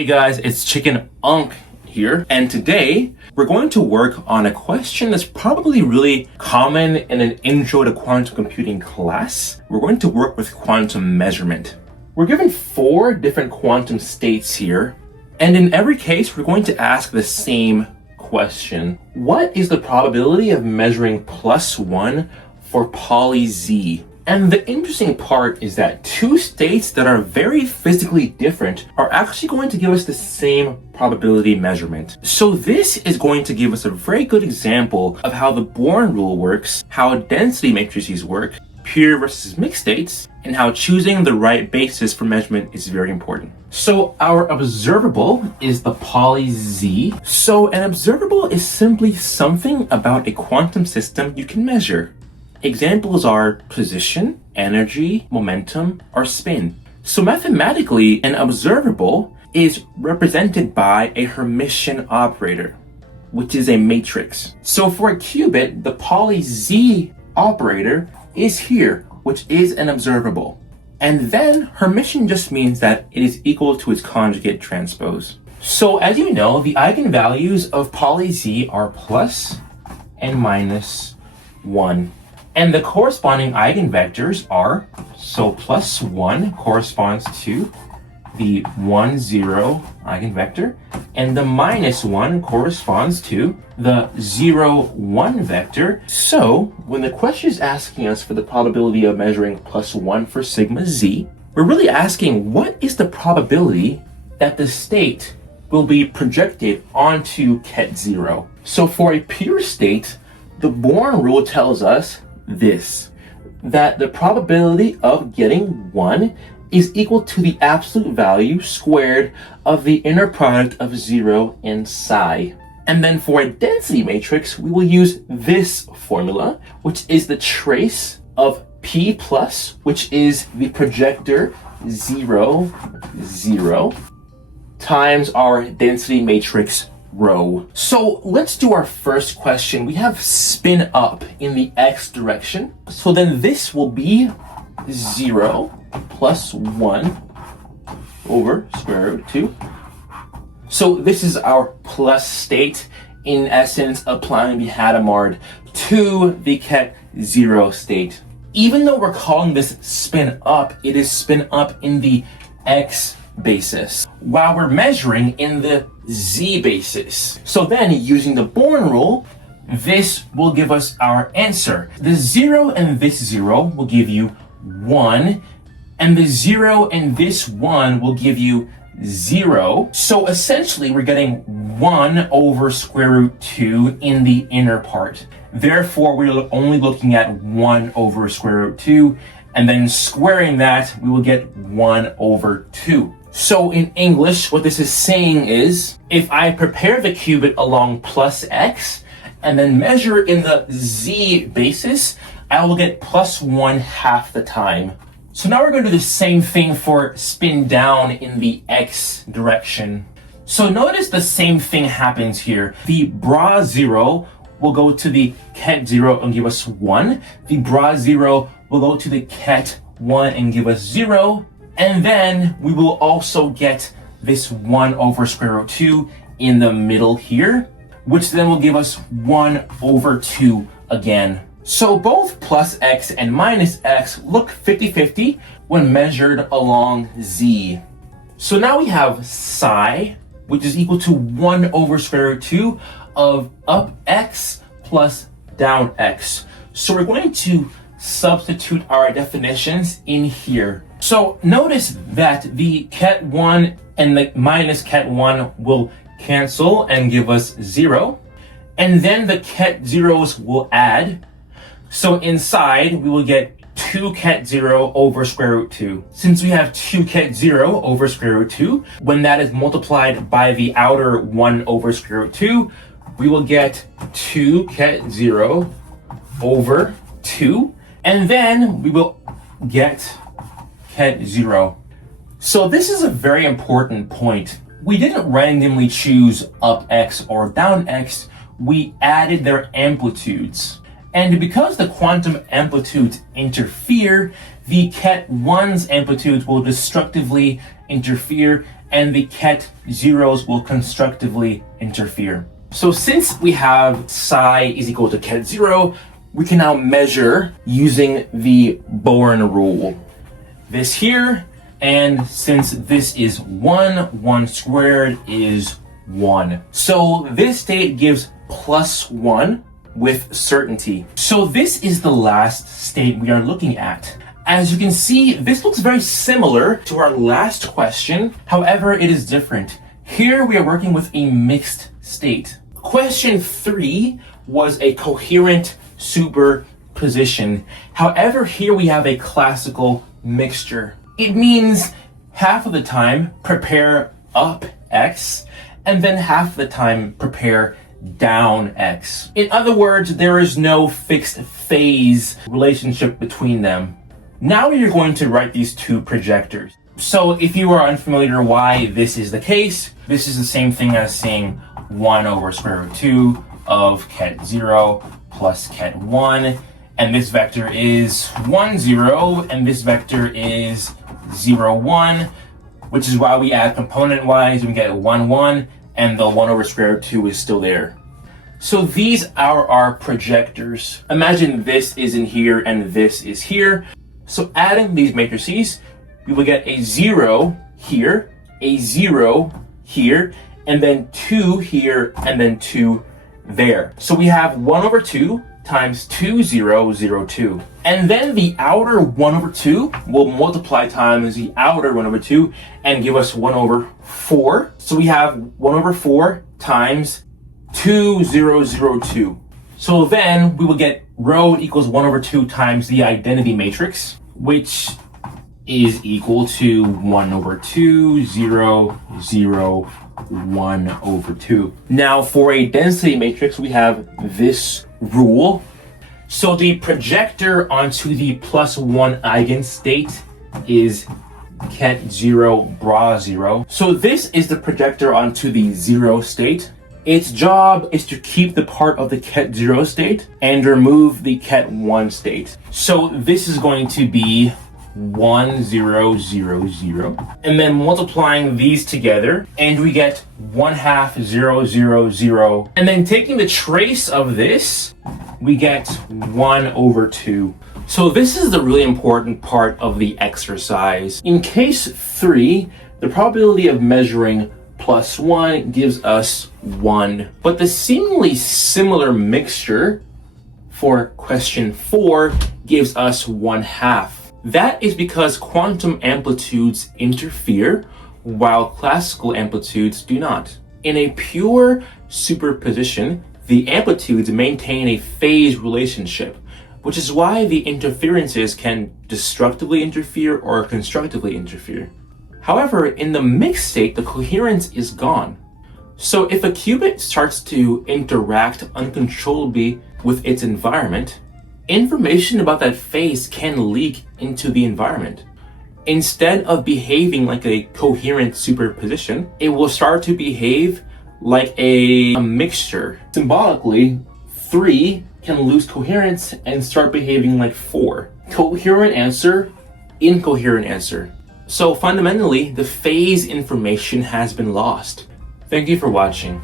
Hey guys, it's Chicken Unk here, and today we're going to work on a question that's probably really common in an intro to quantum computing class. We're going to work with quantum measurement. We're given 4 different quantum states here, and in every case we're going to ask the same question. What is the probability of measuring +1 for poly Z? And the interesting part is that 2 states that are very physically different are actually going to give us the same probability measurement. So this is going to give us a very good example of how the Born rule works, how density matrices work, pure versus mixed states, and how choosing the right basis for measurement is very important. So our observable is the poly Z. So an observable is simply something about a quantum system you can measure. Examples are position, energy, momentum, or spin. So mathematically, an observable is represented by a Hermitian operator, which is a matrix. So for a qubit, the poly Z operator is here, which is an observable. And then Hermitian just means that it is equal to its conjugate transpose. So as you know, the eigenvalues of poly Z are plus and minus 1. And the corresponding eigenvectors are, so +1 corresponds to the 1, 0 eigenvector, and the -1 corresponds to the 0, 1 vector. So when the question is asking us for the probability of measuring +1 for sigma Z, we're really asking what is the probability that the state will be projected onto ket 0. So for a pure state, the Born rule tells us this, that the probability of getting 1 is equal to the absolute value squared of the inner product of 0 and psi. And then for a density matrix, we will use this formula, which is the trace of P plus, which is the projector 0, 0, times our density matrix rho. So let's do our first question. We have spin up in the x direction. So then this will be 0 plus 1 over square root 2. So this is our plus state, in essence applying the Hadamard to the ket 0 state. Even though we're calling this spin up, it is spin up in the x basis, while we're measuring in the z basis. So then, using the Born rule, this will give us our answer. The 0 and this 0 will give you 1, and the 0 and this 1 will give you 0. So essentially, we're getting 1 over square root 2 in the inner part. Therefore, we're only looking at 1 over square root 2, and then squaring that, we will get 1 over 2. So in English, what this is saying is, if I prepare the qubit along plus x, and then measure in the z basis, I will get +1 half the time. So now we're going to do the same thing for spin down in the x direction. So notice the same thing happens here. The bra 0 will go to the ket 0 and give us 1. The bra 0 will go to the ket 1 and give us 0. And then we will also get this 1 over square root 2 in the middle here, which then will give us 1 over 2 again. So both plus x and minus x look 50-50 when measured along z. So now we have psi, which is equal to 1 over square root 2 of up x plus down x. So we're going to substitute our definitions in here. So notice that the ket 1 and the minus ket 1 will cancel and give us 0. And then the ket 0s will add. So inside we will get 2 ket 0 over square root 2. Since we have 2 ket 0 over square root 2, when that is multiplied by the outer 1 over square root 2, we will get 2 ket 0 over 2. And then we will get ket 0. So this is a very important point. We didn't randomly choose up x or down x, we added their amplitudes. And because the quantum amplitudes interfere, the ket 1's amplitudes will destructively interfere and the ket zeros will constructively interfere. So since we have psi is equal to ket zero, we can now measure using the Born rule. This here, and since this is 1 squared is 1. So this state gives +1 with certainty. So this is the last state we are looking at. As you can see, this looks very similar to our last question. However, it is different. Here we are working with a mixed state. Question 3 was a coherent superposition. However, here we have a classical mixture. It means half of the time prepare up x, and then half the time prepare down x. In other words, there is no fixed phase relationship between them. Now you're going to write these two projectors. So if you are unfamiliar why this is the case, this is the same thing as saying 1 over square root 2 of ket 0 plus ket 1, and this vector is 1, 0, and this vector is 0, 1, which is why we add component-wise, we get 1, 1, and the 1 over square root 2 is still there. So these are our projectors. Imagine this is in here and this is here. So adding these matrices, we will get a 0 here, a 0 here, and then 2 here, and then 2 there. So we have 1 over 2 times 2, 0, 0, 2. And then the outer 1 over 2 will multiply times the outer 1 over 2 and give us 1 over 4. So we have 1 over 4 times 2, 0, 0, 2. So then we will get rho equals 1 over 2 times the identity matrix, which is equal to 1 over 2, 0, 0, 1 over 2. Now for a density matrix, we have this rule. So the projector onto the +1 eigenstate is ket 0, bra 0. So this is the projector onto the 0 state. Its job is to keep the part of the ket 0 state and remove the ket 1 state. So this is going to be 1, 0, 0, 0. And then multiplying these together, and we get 1/2, 0, 0, 0. And then taking the trace of this, we get 1 over 2. So this is the really important part of the exercise. In case 3, the probability of measuring +1 gives us 1. But the seemingly similar mixture for question 4 gives us 1/2. That is because quantum amplitudes interfere while classical amplitudes do not. In a pure superposition, the amplitudes maintain a phase relationship, which is why the interferences can destructively interfere or constructively interfere. However, in the mixed state, the coherence is gone. So if a qubit starts to interact uncontrollably with its environment, information about that phase can leak into the environment. Instead of behaving like a coherent superposition, it will start to behave like a mixture. Symbolically, 3 can lose coherence and start behaving like 4. Coherent answer, incoherent answer. So fundamentally, the phase information has been lost. Thank you for watching.